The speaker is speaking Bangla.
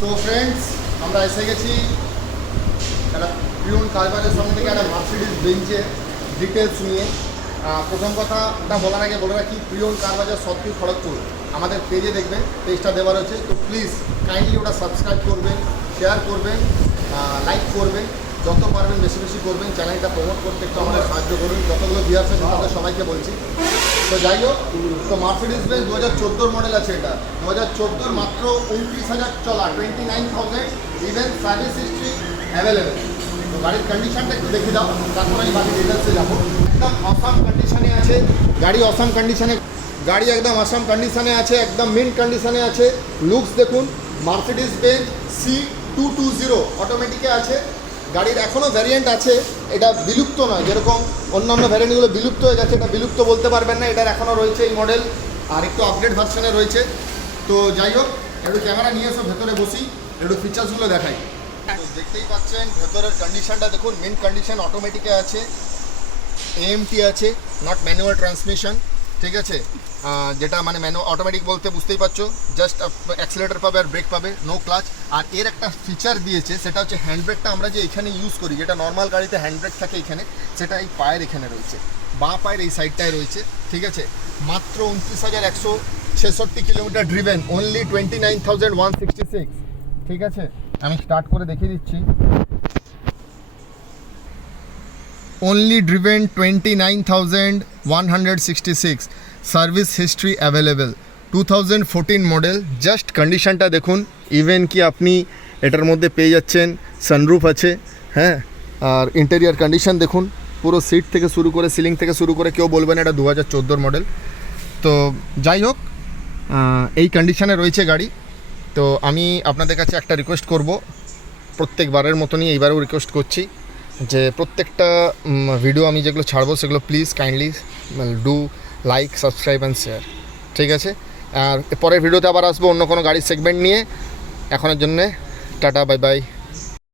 সো ফ্রেন্ডস, আমরা এসে গেছি একটা প্রিয়ন কারবারের সামনে থেকে একটা মার্সিডিজ বেঞ্চের ডিটেলস নিয়ে। প্রথম কথাটা বলার আগে বলে রাখি, প্রিয়ন কারবাজার সত্যি খড়গপুর আমাদের পেজে দেখবেন, পেজটা দেওয়ার হচ্ছে। তো প্লিজ কাইন্ডলি ওটা সাবস্ক্রাইব করবেন, শেয়ার করবেন, লাইক করবেন, যত পারবেন বেশি বেশি করবেন। চ্যানেলটা প্রমোট করতে একটু আমাদের সাহায্য করুন, যতগুলো ভিউয়ার্স আছে তাদের সবাইকে বলছি। তো যাই হোক, তো মার্সিডিজ বেঞ্চ 2014 মডেল আছে। এটা 2014 মাত্র 29,000 চলা, 29,000, ইভেন সার্ভিস হিস্ট্রি অ্যাভেলেবেল। তো গাড়ির কন্ডিশনটা একটু দেখে দাও, তারপর আমি বাকি ডিটেলসে যাবো। একদম অসাম কন্ডিশনে আছে গাড়ি, অসাম কন্ডিশনে গাড়ি, একদম অসাম কন্ডিশনে আছে, একদম মিন্ট কন্ডিশনে আছে। লুকস দেখুন, মার্সিডিজ বেঞ্চ C220 অটোমেটিকে আছে। গাড়ির এখনও ভ্যারিয়েন্ট আছে, এটা বিলুপ্ত নয়। যেরকম অন্যান্য ভ্যারিয়েন্টগুলো বিলুপ্ত হয়ে গেছে, এটা বিলুপ্ত বলতে পারবেন না। এটার এখনও রয়েছে এই মডেল, আর একটু আপডেট ভার্সনে রয়েছে। তো যাই হোক, একটু ক্যামেরা নিয়ে এসো, ভেতরে বসি, একটু ফিচার্সগুলো দেখাই। তো দেখতেই পাচ্ছেন ভেতরের কন্ডিশনটা দেখুন, মিন্ট কন্ডিশন, অটোমেটিকে আছে, AMT আছে, নট ম্যানুয়াল ট্রান্সমিশন, ঠিক আছে। যেটা মানে অটোমেটিক বলতে বুঝতেই পারছো, জাস্ট অ্যাক্সিলারেটর পাবে আর ব্রেক পাবে, নো ক্লাচ। আর এর একটা ফিচার দিয়েছে, সেটা হচ্ছে হ্যান্ড ব্রেকটা আমরা যে এখানে ইউজ করি, যেটা নর্মাল গাড়িতে হ্যান্ড ব্রেক থাকে এখানে, সেটা এই পায়ের এখানে রয়েছে, বাঁ পায়ের এই সাইডটায় রয়েছে, ঠিক আছে। মাত্র 29,166 কিলোমিটার ড্রিভেন, অনলি 29,166, ঠিক আছে। আমি স্টার্ট করে দেখিয়ে দিচ্ছি। only driven 29,166, service history available, 2014 model. Just কন্ডিশনটা দেখুন, ইভেন কি আপনি এটার মধ্যে পেয়ে যাচ্ছেন সানরুফ আছে, হ্যাঁ। আর ইন্টেরিয়ার কন্ডিশন দেখুন, পুরো সিট থেকে শুরু করে সিলিং থেকে শুরু করে কেউ বলবেন এটা 2014 মডেল। তো যাই হোক, এই কন্ডিশনে রয়েছে গাড়ি। তো আমি আপনাদের কাছে একটা রিকোয়েস্ট করব, প্রত্যেকবারের মতনই এইবারেও রিকোয়েস্ট করছি যে প্রত্যেকটা ভিডিও আমি যেগুলো ছাড়বো সেগুলো please kindly do like, subscribe and share, ঠিক আছে। আর পরের ভিডিওতে আবার আসবো অন্য কোনো গাড়ির সেগমেন্ট নিয়ে। এখনের জন্যে টাটা, বাই বাই।